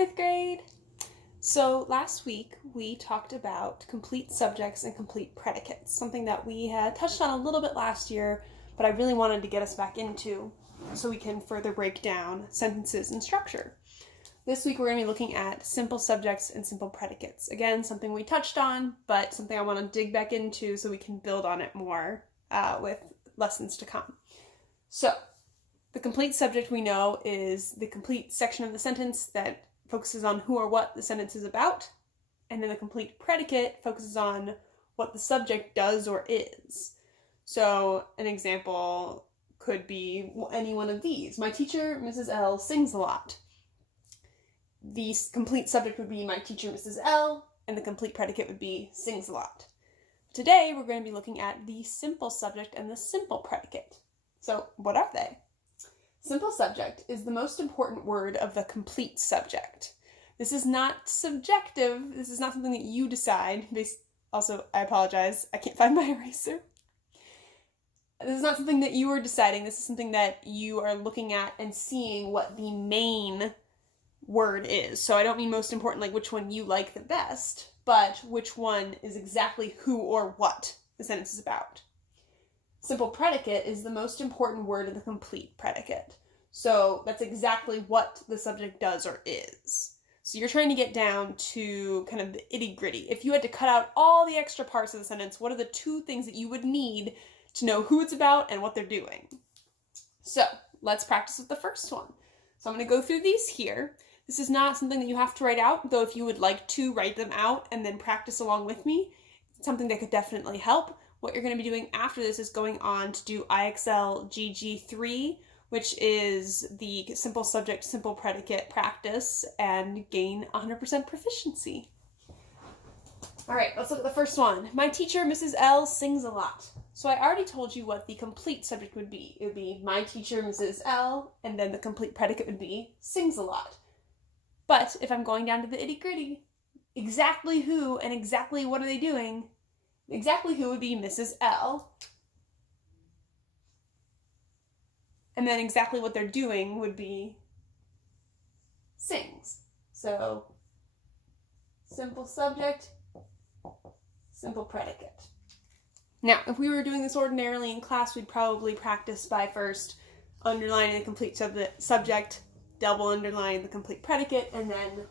fifth grade! So last week we talked about complete subjects and complete predicates, something that we had touched on a little bit last year, but I really wanted to get us back into so we can further break down sentences and structure. This week we're going to be looking at simple subjects and simple predicates. Again, something we touched on, but something I want to dig back into so we can build on it more with lessons to come. So, the complete subject we know is the complete section of the sentence that focuses on who or what the sentence is about, and then the complete predicate focuses on what the subject does or is. So, an example could be any one of these. My teacher, Mrs. L, sings a lot. The complete subject would be my teacher, Mrs. L, and the complete predicate would be sings a lot. Today, we're going to be looking at the simple subject and the simple predicate. So, what are they? Simple subject is the most important word of the complete subject. This is not subjective. This is not something that you decide. Also, I apologize. I can't find my eraser. This is not something that you are deciding. This is something that you are looking at and seeing what the main word is. So I don't mean most important, like which one you like the best, but which one is exactly who or what the sentence is about. Simple predicate is the most important word in the complete predicate. So that's exactly what the subject does or is. So you're trying to get down to kind of the itty-gritty. If you had to cut out all the extra parts of the sentence, what are the two things that you would need to know who it's about and what they're doing? So let's practice with the first one. So I'm going to go through these here. This is not something that you have to write out, though if you would like to write them out and then practice along with me, it's something that could definitely help. What you're going to be doing after this is going on to do IXL GG3, which is the simple subject, simple predicate practice, and gain 100% proficiency. All right, let's look at the first one. My teacher, Mrs. L, sings a lot. So I already told you what the complete subject would be. It would be my teacher, Mrs. L, and then the complete predicate would be sings a lot. But if I'm going down to the itty-gritty, exactly who and exactly what are they doing? Exactly who would be Mrs. L. And then exactly what they're doing would be sings. So, simple subject, simple predicate. Now, if we were doing this ordinarily in class, we'd probably practice by first underlining the complete subject, double underline the complete predicate, and then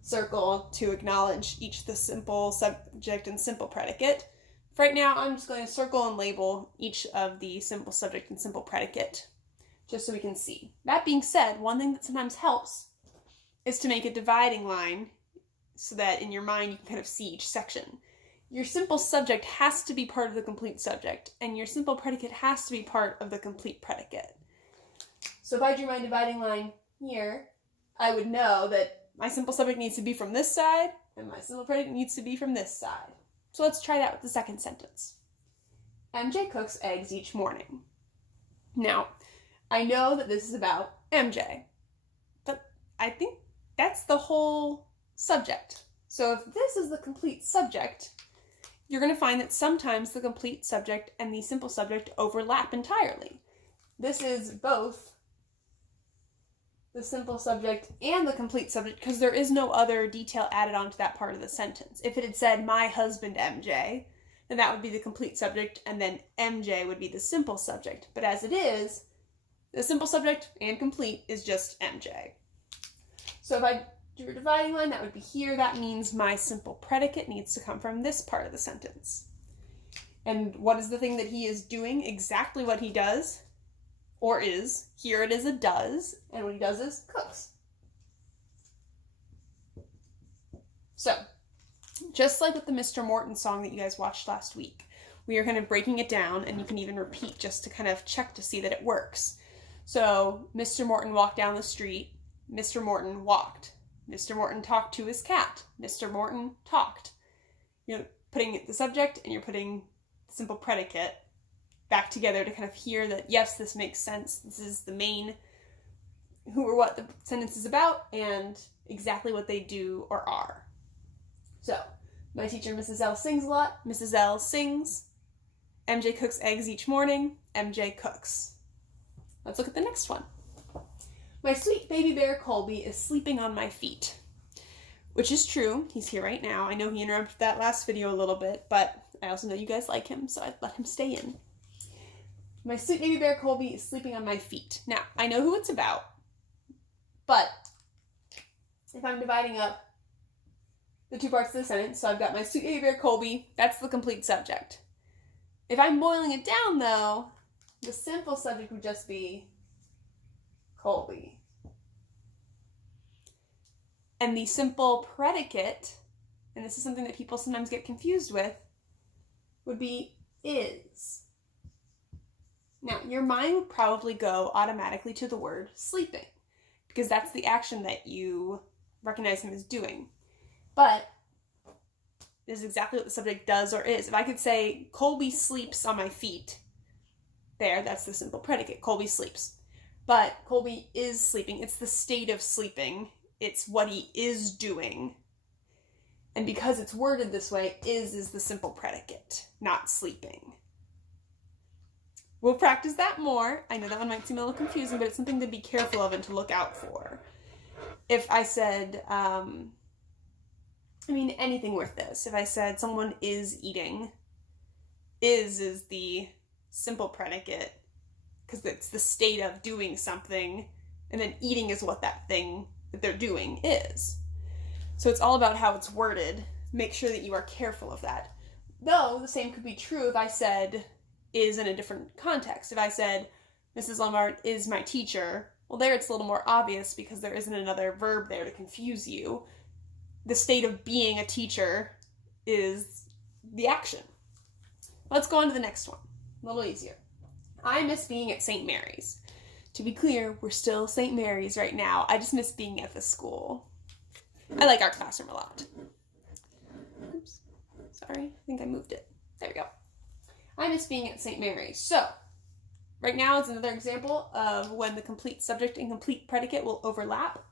circle to acknowledge each of the simple subject and simple predicate. Right now, I'm just going to circle and label each of the simple subject and simple predicate, just so we can see. That being said, one thing that sometimes helps is to make a dividing line so that in your mind you can kind of see each section. Your simple subject has to be part of the complete subject, and your simple predicate has to be part of the complete predicate. So if I drew my dividing line here, I would know that my simple subject needs to be from this side, and my simple predicate needs to be from this side. So let's try that with the second sentence. MJ cooks eggs each morning. Now, I know that this is about MJ, but I think that's the whole subject. So if this is the complete subject, you're going to find that sometimes the complete subject and the simple subject overlap entirely. This is both the simple subject and the complete subject because there is no other detail added onto that part of the sentence. If it had said, my husband MJ, then that would be the complete subject, and then MJ would be the simple subject. But as it is, the simple subject and complete is just MJ. So if I drew a dividing line, that would be here. That means my simple predicate needs to come from this part of the sentence. And what is the thing that he is doing? Exactly what he does. Or is. Here it is a does, and what he does is cooks. So, just like with the Mr. Morton song that you guys watched last week, we are kind of breaking it down, and you can even repeat just to kind of check to see that it works. So, Mr. Morton walked down the street. Mr. Morton walked. Mr. Morton talked to his cat. Mr. Morton talked. You're putting the subject and you're putting the simple predicate back together to kind of hear that, yes, this makes sense. This is the main who or what the sentence is about and exactly what they do or are. So, my teacher, Mrs. L, sings a lot. Mrs. L sings. MJ cooks eggs each morning. MJ cooks. Let's look at the next one. My sweet baby bear Colby is sleeping on my feet. which is true. He's here right now. I know he interrupted that last video a little bit, but I also know you guys like him, so I'd let him stay in. My sweet baby bear Colby is sleeping on my feet. Now, I know who it's about, but if I'm dividing up the two parts of the sentence, so I've got my sweet baby bear Colby, that's the complete subject. If I'm boiling it down, though, the simple subject would just be Colby. And the simple predicate, and this is something that people sometimes get confused with, would be is. Now, your mind would probably go automatically to the word sleeping, because that's the action that you recognize him as doing. But this is exactly what the subject does or is. If I could say, Colby sleeps on my feet, there, that's the simple predicate. Colby sleeps. But Colby is sleeping. It's the state of sleeping. It's what he is doing. And because it's worded this way, is the simple predicate, not sleeping. We'll practice that more. I know that one might seem a little confusing, but it's something to be careful of and to look out for. If I said, anything worth this. If I said someone is eating, is the simple predicate, because it's the state of doing something, and then eating is what that thing that they're doing is. So it's all about how it's worded. Make sure that you are careful of that. Though the same could be true if I said is in a different context. If I said, Mrs. Lombard is my teacher, well, there it's a little more obvious because there isn't another verb there to confuse you. The state of being a teacher is the action. Let's go on to the next one. A little easier. I miss being at St. Mary's. To be clear, we're still St. Mary's right now. I just miss being at the school. I like our classroom a lot. Oops. Sorry, I think I moved it. There we go. I miss being at St. Mary's. So, right now is another example of when the complete subject and complete predicate will overlap.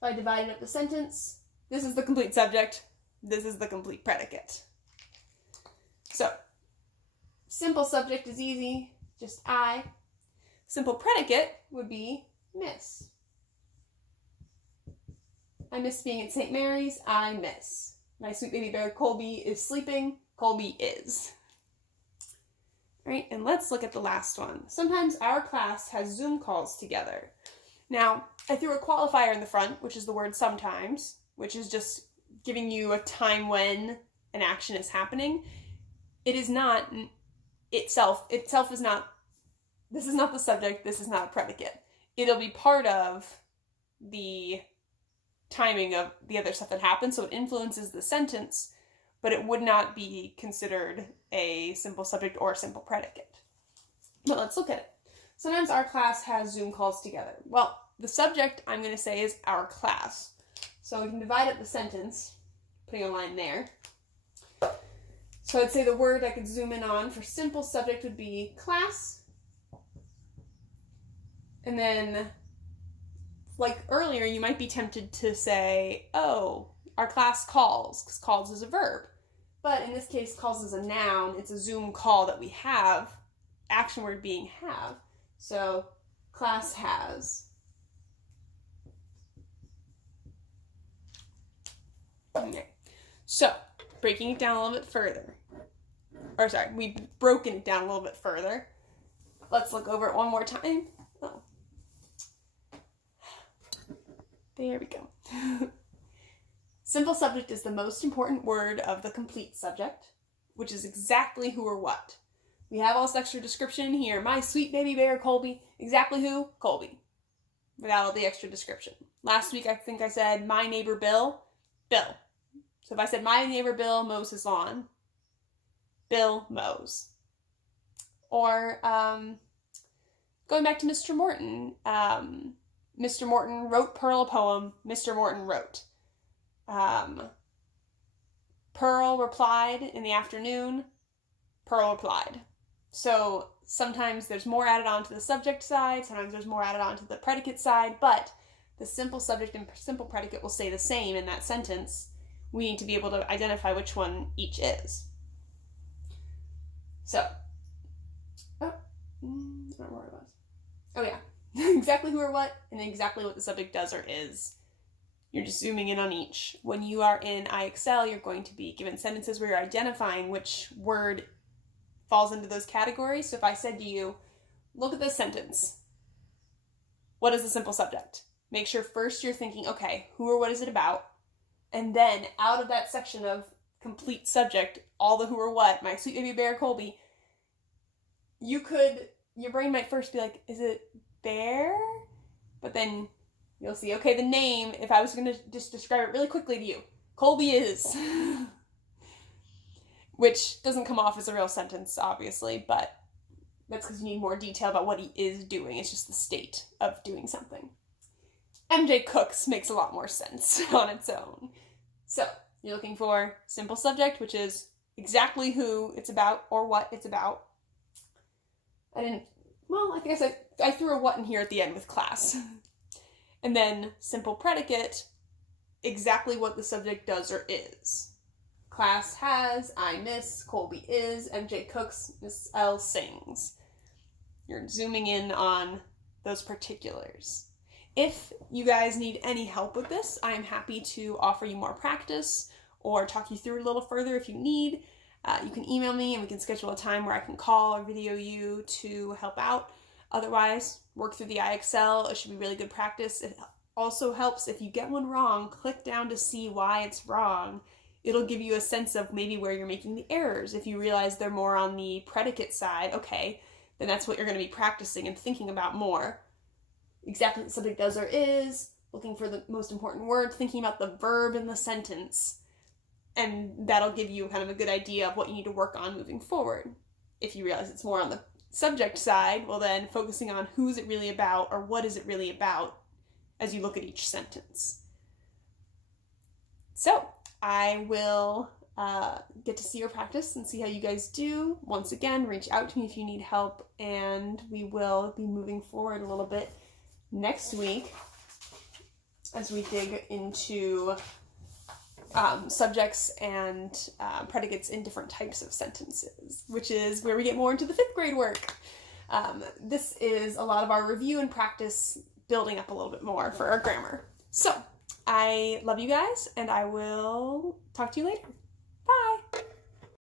If I divided up the sentence, this is the complete subject, this is the complete predicate. So, simple subject is easy, just I. Simple predicate would be miss. I miss being at St. Mary's, I miss. My sweet baby bear Colby is sleeping, Colby is. All right, and let's look at the last one. Sometimes our class has Zoom calls together. Now, I threw a qualifier in the front, which is the word sometimes, which is just giving you a time when an action is happening. It is not itself is not, this is not the subject, this is not a predicate. It'll be part of the timing of the other stuff that happens, so it influences the sentence, but it would not be considered a simple subject or a simple predicate. But let's look at it. Sometimes our class has Zoom calls together. Well, the subject I'm going to say is our class. So we can divide up the sentence, putting a line there. So I'd say the word I could zoom in on for simple subject would be class. And then, like earlier, you might be tempted to say, oh, our class calls, because calls is a verb. But in this case, calls is a noun. It's a Zoom call that we have, action word being have. So, class has. Okay. So, breaking it down a little bit further. We've broken it down a little bit further. Let's look over it one more time. Oh. There we go. Simple subject is the most important word of the complete subject, which is exactly who or what. We have all this extra description in here. My sweet baby bear, Colby. Exactly who? Colby. Without all the extra description. Last week, I think I said, my neighbor Bill. Bill. So if I said, my neighbor Bill mows his lawn, Bill mows. Or, going back to Mr. Morton. Mr. Morton wrote Pearl a poem. Mr. Morton wrote. Pearl replied in the afternoon. Pearl replied. So sometimes there's more added on to the subject side, sometimes there's more added on to the predicate side, but the simple subject and simple predicate will stay the same in that sentence. We need to be able to identify which one each is. So, I don't know where it was. Oh yeah, exactly who or what, and exactly what the subject does or is You're just zooming in on each. When you are in IXL, you're going to be given sentences where you're identifying which word falls into those categories. So if I said to you, look at this sentence. What is the simple subject? Make sure first you're thinking, okay, who or what is it about? And then out of that section of complete subject, all the who or what, my sweet baby bear Colby, your brain might first be like, is it bear? But then you'll see, okay, the name, if I was going to just describe it really quickly to you, Colby is. Which doesn't come off as a real sentence, obviously, but that's because you need more detail about what he is doing. It's just the state of doing something. MJ Cooks makes a lot more sense on its own. So, you're looking for simple subject, which is exactly who it's about or what it's about. I guess I threw a what in here at the end with class. And then simple predicate, exactly what the subject does or is. Class has, I miss, Colby is, MJ cooks, Miss L sings. You're zooming in on those particulars. If you guys need any help with this, I am happy to offer you more practice or talk you through it a little further if you need. You can email me and we can schedule a time where I can call or video you to help out. Otherwise, work through the IXL. It should be really good practice. It also helps if you get one wrong, click down to see why it's wrong. It'll give you a sense of maybe where you're making the errors. If you realize they're more on the predicate side, okay, then that's what you're going to be practicing and thinking about more. Exactly what the subject does or is, looking for the most important word, thinking about the verb in the sentence. And that'll give you kind of a good idea of what you need to work on moving forward. If you realize it's more on the subject side, well then focusing on who's it really about or what is it really about as you look at each sentence. So, I will get to see your practice and see how you guys do. Once again, reach out to me if you need help, and we will be moving forward a little bit next week as we dig into subjects and predicates in different types of sentences, which is where we get more into the 5th grade work. This is a lot of our review and practice building up a little bit more for our grammar. So, I love you guys, and I will talk to you later.